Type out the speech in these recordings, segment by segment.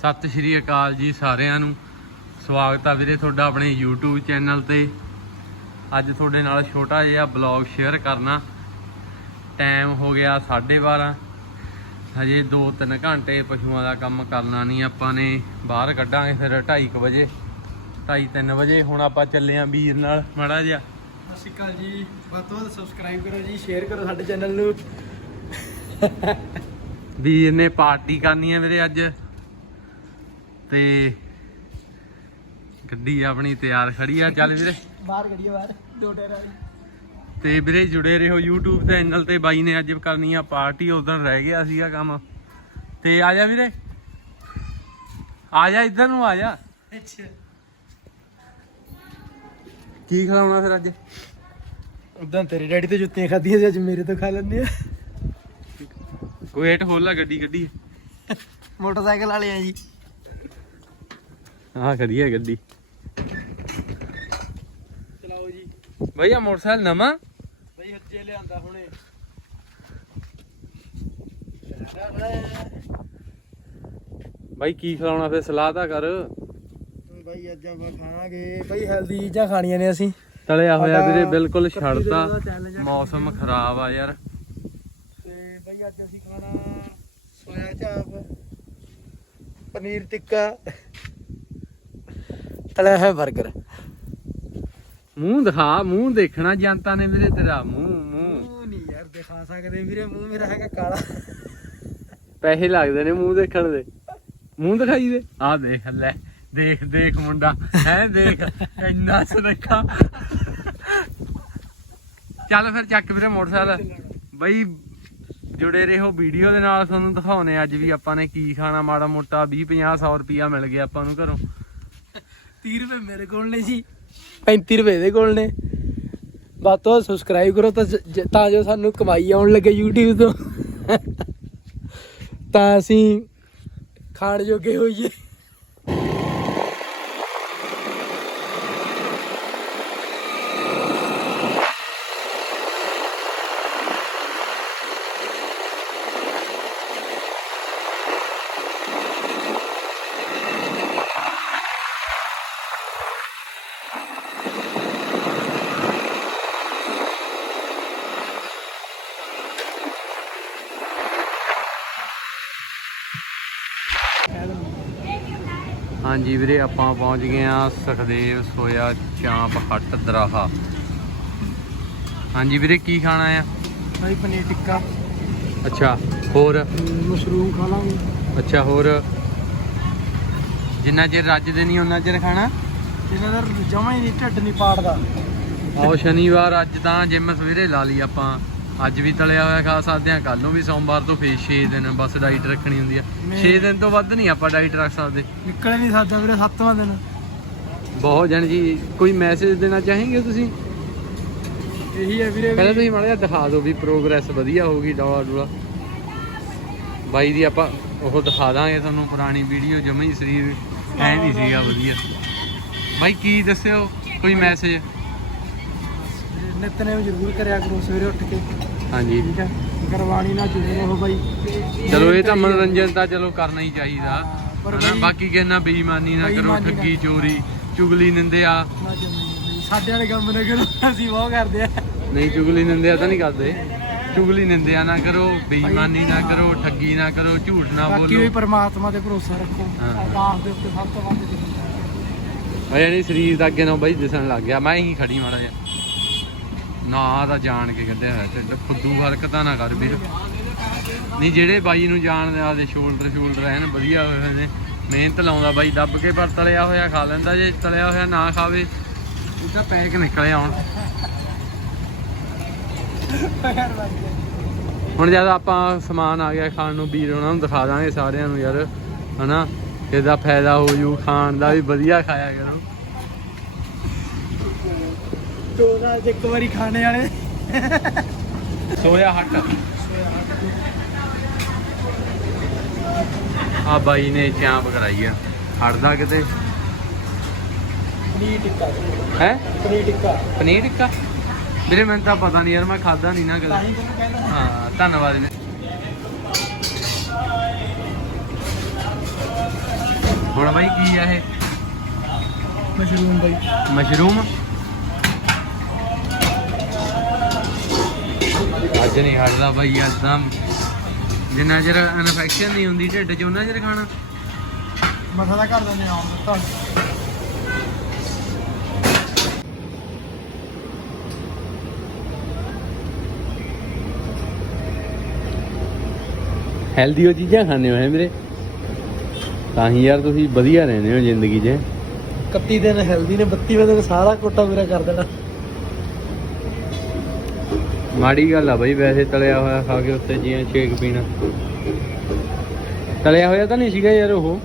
ਸਤਿ ਸ਼੍ਰੀ ਅਕਾਲ ਜੀ ਸਾਰਿਆਂ ਨੂੰ। ਸਵਾਗਤ ਆ ਵੀਰੇ ਤੁਹਾਡਾ ਆਪਣੇ YouTube ਚੈਨਲ ਤੇ। ਅੱਜ ਤੁਹਾਡੇ ਨਾਲ ਛੋਟਾ ਜਿਹਾ ਬਲੌਗ ਸ਼ੇਅਰ ਕਰਨਾ। ਟਾਈਮ ਹੋ ਗਿਆ 12:30 ਹਜੇ 2-3 ਘੰਟੇ ਪਸ਼ੂਆਂ ਦਾ ਕੰਮ ਕਰਨਾ ਨਹੀਂ ਆਪਾਂ ਨੇ। ਬਾਹਰ ਕੱਢਾਂਗੇ ਫਿਰ 2:30 ਵਜੇ। 2:30 ਵਜੇ ਹੁਣ ਆਪਾਂ ਚੱਲੇ ਆਂ ਵੀਰ ਨਾਲ। ਮਾੜਾ ਜਿਹਾ। ਸਤਿ ਸ਼੍ਰੀ ਅਕਾਲ ਜੀ। ਵੱਧ ਤੋਂ ਵੱਧ ਸਬਸਕ੍ਰਾਈਬ ਕਰੋ ਜੀ ਸ਼ੇਅਰ ਕਰੋ ਸਾਡੇ ਚੈਨਲ ਨੂੰ। ਵੀਰ ਨੇ ਪਾਰਟੀ ਕਰਨੀ ਹੈ ਵੀਰੇ ਅੱਜ। ਤੇ ਗੱਡੀ ਆਪਣੀ ਤਿਆਰ ਖੜੀ ਆ। ਚੱਲ ਵੀਰੇ। ਬਾਹਰ ਗੱਡੀਆਂ ਬਾਹਰ ਦੋ ਟਾਇਰ ਵਾਲੀ। ਤੇ ਵੀਰੇ ਜੁੜੇ ਰਹੋ YouTube ਚੈਨਲ ਤੇ। ਬਾਈ ਨੇ ਅੱਜ ਕਰਨੀ ਆ ਪਾਰਟੀ ਉਦੋਂ ਰਹਿ ਗਿਆ ਸੀਗਾ ਕੰਮ। ਤੇ ਆ ਜਾ ਵੀਰੇ। ਆ ਜਾ ਇੱਧਰ ਨੂੰ ਆ ਜਾ। ਅੱਛਾ। ਕੀ ਖਿਲਾਉਣਾ ਫਿਰ ਅੱਜ? ਉਦਾਂ ਤੇਰੇ ਡੈਡੀ ਤੋਂ ਜੁੱਤੀਆਂ ਖਾਧੀਆਂ ਸੀ ਅੱਜ ਮੇਰੇ ਤੋਂ ਖਾ ਲੈਂਦੇ ਆ। ਗੇਟ ਖੋਲਾ ਗੱਡੀ ਗੱਡੀ। ਮੋਟਰਸਾਈਕਲ ਵਾਲੇ ਆ ਜੀ। ਹਾਂ ਖੜੀ ਹੈ ਗੱਡੀ। ਚਲਾਓ ਜੀ। ਭਈਆ ਮੋਟਰਸਾਈਕਲ ਨਵਾਂ? ਬਈ ਹੱਜੇ ਲਿਆਂਦਾ ਹੁਣੇ। ਬਾਈ ਕੀ ਖਿਲਾਉਣਾ ਫਿਰ ਸਲਾਹ ਤਾਂ ਕਰ। ਬਈ ਅੱਜ ਆਪਾਂ ਖਾਵਾਂਗੇ। ਬਈ ਹੈਲਦੀ ਚੀਜ਼ਾਂ ਖਾਣੀਆਂ ਨੇ ਅਸੀਂ। ਤਲਿਆ ਹੋਇਆ ਵੀਰੇ ਬਿਲਕੁਲ ਛੱਡਤਾ। ਆ। ਮੌਸਮ ਖਰਾਬ ਆ ਯਾਰ। ਤੇ ਬਈ ਅੱਜ ਅਸੀਂ ਖਾਣਾ ਸੋਇਆ ਚਾਪ ਪਨੀਰ ਟਿੱਕਾ। ਤਲਿਆ ਹੈ 버ਗਰ ਮੂੰਹ ਦਿਖਾ ਮੂੰਹ ਦੇਖਣਾ ਜਨਤਾ ਨੇ ਵੀਰੇ ਤੇਰਾ ਮੂੰਹ ਮੂੰਹ। ਮੂੰਹ ਨਹੀਂ ਯਾਰ ਦਿਖਾ ਸਕਦੇ ਵੀਰੇ ਮੂੰਹ ਮੇਰਾ ਹੈਗਾ ਕਾਲਾ। ਪੈਸੇ ਲੱਗਦੇ ਨੇ ਮੂੰਹ ਦੇਖਣ ਦੇ। ਮੂੰਹ ਦਿਖਾਈ ਦੇ। ਆ ਦੇਖ ਲੈ ਦੇਖ ਦੇਖ ਮੁੰਡਾ। ਹੈ ਦੇਖ ਇੰਨਾ ਸੁਨੱਖਾ। ਚੱਲ ਫਿਰ ਚੱਕ ਵੀਰੇ ਮੋਟਰਸਾਈਕਲ। ਬਈ ਜੁੜੇ ਰਹੋ ਵੀਡੀਓ ਦੇ ਨਾਲ ਤੁਹਾਨੂੰ ਦਿਖਾਉਨੇ ਅੱਜ ਵੀ ਆਪਾਂ ਨੇ ਕੀ ਖਾਣਾ ਮਾੜਾ ਮੋਟਾ 20 50 100 ਰੁਪਿਆ ਮਿਲ ਗਿਆ ਆਪਾਂ ਨੂੰ ਘਰੋਂ। 30 ਰੁਪਏ ਮੇਰੇ ਕੋਲ ਨੇ ਜੀ। 35 ਰੁਪਏ ਦੇ ਕੋਲ ਨੇ। ਵੱਧ ਤੋਂ ਸਬਸਕ੍ਰਾਈਬ ਕਰੋ ਤਾਂ ਜ- ਜ- ਤਾਂ ਜੋ ਸਾਨੂੰ ਕਮਾਈ ਆਉਣ ਲੱਗੇ YouTube ਤੋਂ। ਤਾਂ ਅਸੀਂ ਖਾਣ ਜੋਗੇ ਹੋਈਏ। ਹਾਂਜੀ ਵੀਰੇ ਆਪਾਂ ਪਹੁੰਚ ਗਏ ਆ ਸੁਖਦੇਵ ਸੋਇਆ ਚਾਂਪ ਹੱਟ ਦਰਾਹਾ। ਹਾਂਜੀ ਵੀਰੇ ਕੀ ਖਾਣਾ ਆ? ਭਾਈ ਪਨੀਰ ਟਿੱਕਾ। ਅੱਛਾ ਹੋਰ? ਮਸ਼ਰੂਮ ਖਾ ਲਾਂਗੇ। ਅੱਛਾ ਹੋਰ? ਜਿੰਨਾ ਚਿਰ ਰੱਜਦੇ ਨਹੀਂ ਉਹਨਾਂ ਚਿਰ ਖਾਣਾ? ਇਹਨਾਂ ਦਾ ਜਮਾ ਹੀ ਨਹੀਂ ਢਿੱਡ ਨਹੀਂ ਪਾੜਦਾ। ਆਓ ਸ਼ਨੀਵਾਰ ਅੱਜ ਤਾਂ ਜਿੰਮ ਸਵੇਰੇ ਲਾ ਲਈ ਆਪਾਂ। ਅੱਜ ਵੀ ਤਲਿਆ ਹੋਇਆ ਖਾ ਸਕਦੇ ਆ ਕੱਲ ਨੂੰ ਵੀ ਸੋਮਵਾਰ ਤੋਂ ਫੇਰ 6 ਦਿਨ ਬਸ ਡਾਈਟ ਰੱਖਣੀ ਹੁੰਦੀ ਆ। ਮੈਂ- 6 ਦਿਨ ਤੋਂ ਵੱਧ ਨਹੀਂ ਆਪਾਂ ਡਾਈਟ ਰੱਖ ਸਕਦੇ। ਨਿਕਲੇ ਨਹੀਂ ਸਕਦਾ ਵੀਰੇ ਸੱਤਵਾਂ ਦਿਨ। ਬਹੁਤ ਜਣ ਜੀ ਕੋਈ ਮੈਸੇਜ ਦੇਣਾ ਚਾहेंगे ਤੁਸੀਂ? ਇਹੀ ਹੈ ਵੀਰੇ ਪਹਿਲਾਂ ਤੁਸੀਂ ਮਾੜਾ ਜਿਹਾ ਦਿਖਾ ਦਿਓ ਵੀ ਪ੍ਰੋਗਰੈਸ ਵਧੀਆ ਹੋਊਗੀ ਡੋਲਾ ਡੋਲਾ ਬਾਈ ਦੀ ਆਪਾਂ ਉਹ ਦਿਖਾ ਦਾਂਗੇ ਤੁਹਾਨੂੰ ਪੁਰਾਣੀ ਵੀਡੀਓ ਜਮਾ ਹੀ ਸਰੀਰ ਐ ਨਹੀਂ ਸੀਗਾ ਵਧੀਆ। ਬਾਈ ਕੀ ਦੱਸਿਓ ਕੋਈ ਮੈਸੇਜ ਨਿਤਨੇਮ ਜ਼ਰੂਰ ਕਰਿਆ ਕਰੋ ਸਵੇਰੇ ਉੱਠ ਕੇ। ਹਾਂਜੀ। ਠੀਕ ਹੈ? ਗਰਵਾਣੀ ਨਾਲ ਜੁੜੇ ਰਹੋ ਬਾਈ। ਚਲੋ ਇਹ ਤਾਂ ਮਨੋਰੰਜਨ ਤਾਂ ਚਲੋ ਕਰਨਾ ਹੀ ਚਾਹੀਦਾ। ਹਨਾ? ਬਾਕੀ ਕਹਿੰਦਾ ਬੇਈਮਾਨੀ ਨਾ ਕਰੋ ਠੱਗੀ ਚੋਰੀ ਚੁਗਲੀ ਨਿੰਦਿਆ। ਸਾਡੇ ਵਾਲੇ ਕੰਮ ਨਾ ਕਰੋ ਅਸੀਂ ਬਹੁਤ ਕਰਦੇ ਆ। ਨਹੀਂ ਚੁਗਲੀ ਨਿੰਦਿਆ ਤਾਂ ਨਹੀਂ ਕਰਦੇ। ਚੁਗਲੀ ਨਿੰਦਿਆ ਨਾ ਕਰੋ ਬੇਈਮਾਨੀ ਨਾ ਕਰੋ ਠੱਗੀ ਨਾ ਕਰੋ ਝੂਠ ਨਾ ਬਾਕੀ ਵੀ ਬੋਲੋ ਪਰਮਾਤਮਾ ਤੇ ਭਰੋਸਾ ਰੱਖੋ। ਹਾਂ। ਅਰਦਾਸ ਦੇ ਉੱਤੇ ਸਭ ਤੋਂ ਵੱਧ ਜ਼ਰੂਰੀ ਅਜੇ ਨਹੀਂ ਸਰੀਰ ਦਾ ਅੱਗੇ ਨਾ ਬਾਈ ਦਿਸਣ ਲੱਗ ਗਿਆ। ਮੈਂ ਹੀ ਖੜੀ ਮਾੜਾ ਜਿਹਾ। ਨਾ ਤਾਂ ਜਾਣ ਕੇ ਕੱਢਿਆ ਹੋਇਆ ਢਿੱਡ ਫੁੱਦੂ ਹਰਕਤਾਂ ਨਾ ਕਰ ਵੀਰ। ਨਹੀਂ, ਜਿਹੜੇ ਬਾਈ ਨੂੰ ਜਾਣਦੇ ਆਦੇ ਸ਼ੋਲਡਰ ਸ਼ੋਲਡਰ ਐਨ ਵਧੀਆ ਹੋਏ ਨੇ। ਮਿਹਨਤ ਲਾਉਂਦਾ ਬਾਈ, ਦੱਬ ਕੇ ਪਰ ਤਲਿਆ ਹੋਇਆ ਖਾ ਲੈਂਦਾ, ਜੇ ਤਲਿਆ ਹੋਇਆ ਨਾ ਖਾਵੇ ਇਹ ਤਾਂ ਪੈਕ ਨਿਕਲੇ ਆਉਣ ਹੁਣ ਜਦ ਆਪਾਂ ਸਮਾਨ ਆ ਗਿਆ ਖਾਣ ਨੂੰ, ਵੀਰ ਉਹਨਾਂ ਨੂੰ ਦਿਖਾ ਦਾਂਗੇ ਸਾਰਿਆਂ ਨੂੰ ਯਾਰ, ਹਨਾ? ਇਹਦਾ ਫਾਇਦਾ ਹੋ ਜੂ, ਖਾਣ ਦਾ ਵੀ ਵਧੀਆ ਖਾਇਆ ਕਰੋ। ਦੋ ਨਾਲ ਇੱਕ ਵਾਰੀ ਖਾਣੇ ਵਾਲੇ। ਸੋਇਆ ਹੱਟ। ਆ ਬਾਈ ਨੇ ਚਾਂਪ ਕਰਾਈ ਆ। ਹਟਦਾ ਕਿਤੇ? ਪਨੀਰ ਟਿੱਕਾ। ਹੈ? ਪਨੀਰ ਟਿੱਕਾ। ਪਨੀਰ ਟਿੱਕਾ? ਵੀਰੇ ਮੈਨੂੰ ਤਾਂ ਪਤਾ ਨਹੀਂ ਯਾਰ ਮੈਂ ਖਾਦਾ ਨਹੀਂ ਨਾ ਕਦੇ। ਹਾਂ ਧੰਨਵਾਦ ਜੀ। ਹੁਣ ਬਾਈ ਕੀ ਆ ਇਹ? ਮਸ਼ਰੂਮ ਬਾਈ। ਮਸ਼ਰੂਮ? ਅੱਜ ਨਹੀਂ ਹਟਦਾ ਬਾਈ ਅੱਜ ਤਾਂ ਜਿੰਨਾ ਚਿਰ ਇਨਫੈਕਸ਼ਨ ਨਹੀਂ ਹੁੰਦੀ ਢਿੱਡ 'ਚ ਉਹਨਾਂ ਚਿਰ ਖਾਣਾ। ਮਸਾ ਦਾ ਕਰ ਦਿੰਦੇ ਆਉਣ ਦਿੱਤਾ ਹੈਲਦੀ ਉਹ ਚੀਜ਼ਾਂ ਖਾਂਦੇ ਹੋ ਹੈ ਮੇਰੇ ਤਾਂ ਹੀ ਯਾਰ ਤੁਸੀਂ ਵਧੀਆ ਰਹਿੰਦੇ ਹੋ ਜ਼ਿੰਦਗੀ 'ਚ। 31 ਦਿਨ ਹੈਲਦੀ ਨੇ 32ਵੇਂ ਦਿਨ ਸਾਰਾ ਕੋਟਾ ਪੂਰਾ ਕਰ ਦੇਣਾ। ਮਾੜੀ ਗੱਲ ਆ ਬਈ ਵੈਸੇ ਤਲਿਆ ਹੋਇਆ ਖਾ ਕੇ ਉੱਤੇ ਜੀਆਂ ਸ਼ੇਕ ਪੀਣਾ। ਤਲਿਆ ਹੋਇਆ ਤਾਂ ਨਹੀਂ ਸੀਗਾ ਯਾਰ ਉਹ।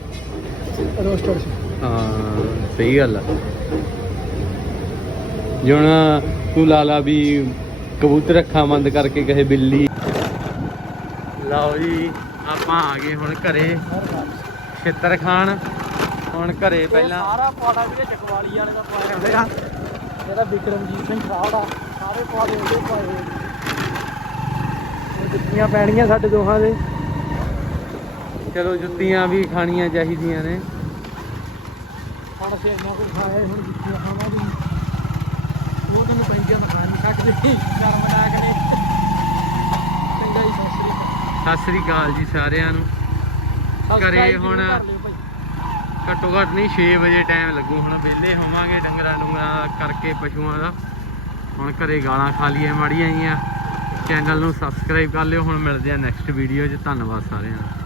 ਰੋਸਟਡ ਹਾਂ ਸਹੀ ਗੱਲ ਆ। ਜਿਉਣ ਤੂੰ ਲਾ ਲਾ ਵੀ ਕਬੂਤਰ ਅੱਖਾਂ ਬੰਦ ਕਰਕੇ ਕਹੇ ਬਿੱਲੀ। ਲਓ ਜੀ ਆਪਾਂ ਆ ਗਏ ਹੁਣ ਘਰੇ। ਛਿੱਤਰ ਖਾਣ। ਹੁਣ ਘਰੇ ਪਹਿਲਾਂ ਸਾਰਾ ਪਾੜਾ ਵੀਰੇ ਚਕਵਾਲੀ ਵਾਲੇ ਦਾ ਪਾਇਆ ਹੋਇਆ। ਇਹਦਾ ਵਿਕਰਮਜੀਤ ਸਿੰਘ ਦਾ ਸਾਰੇ ਪਾੜੇ ਉਹਦੇ ਪਾਏ ਹੋਏ। ਜੁੱਤੀਆਂ ਪੈਣੀਆਂ ਸਾਡੇ ਦੋਹਾਂ ਦੇ। ਚਲੋ ਜੁੱਤੀਆਂ ਵੀ ਖਾਣੀਆਂ ਚਾਹੀਦੀਆਂ ਨੇ। ਹੁਣ ਅਸੀਂ ਇੰਨਾ ਕੁਝ ਖਾਇਆ ਹੁਣ ਜੁੱਤੀਆਂ ਖਾਵਾਂਗੇ। ਉਹ ਤੈਨੂੰ ਪੈਂਦੀਆਂ ਤਾਂ ਖਾਣ ਨਹੀਂ ਸਕਦੇ ਕੇ ਨੇ ਚੰਗਾ ਜੀ ਸਤਿ ਸ੍ਰੀ ਅਕਾਲ। ਸਤਿ ਸ੍ਰੀ ਅਕਾਲ ਜੀ ਸਾਰਿਆਂ ਨੂੰ। ਹੁਣ ਕਰ ਭਾਈ। ਘੱਟੋ ਘੱਟ ਨਹੀਂ 6 ਵਜੇ ਟਾਈਮ ਲੱਗੂ। ਹੁਣ ਵਿਹਲੇ ਹੋਵਾਂਗੇ ਡੰਗਰਾਂ ਡੁੰਗਰਾਂ ਕਰਕੇ ਪਸ਼ੂਆਂ ਦਾ। ਹੁਣ ਘਰੇ ਗਾਲਾਂ ਖਾ ਲਈਏ ਮਾੜੀਆਂ ਜੀਆਂ ਚੈਨਲ ਨੂੰ ਸਬਸਕ੍ਰਾਈਬ ਕਰ ਲਿਓ। ਹੁਣ ਮਿਲਦੇ ਆ ਨੈਕਸਟ ਵੀਡੀਓ 'ਚ। ਧੰਨਵਾਦ ਸਾਰਿਆਂ ਦਾ।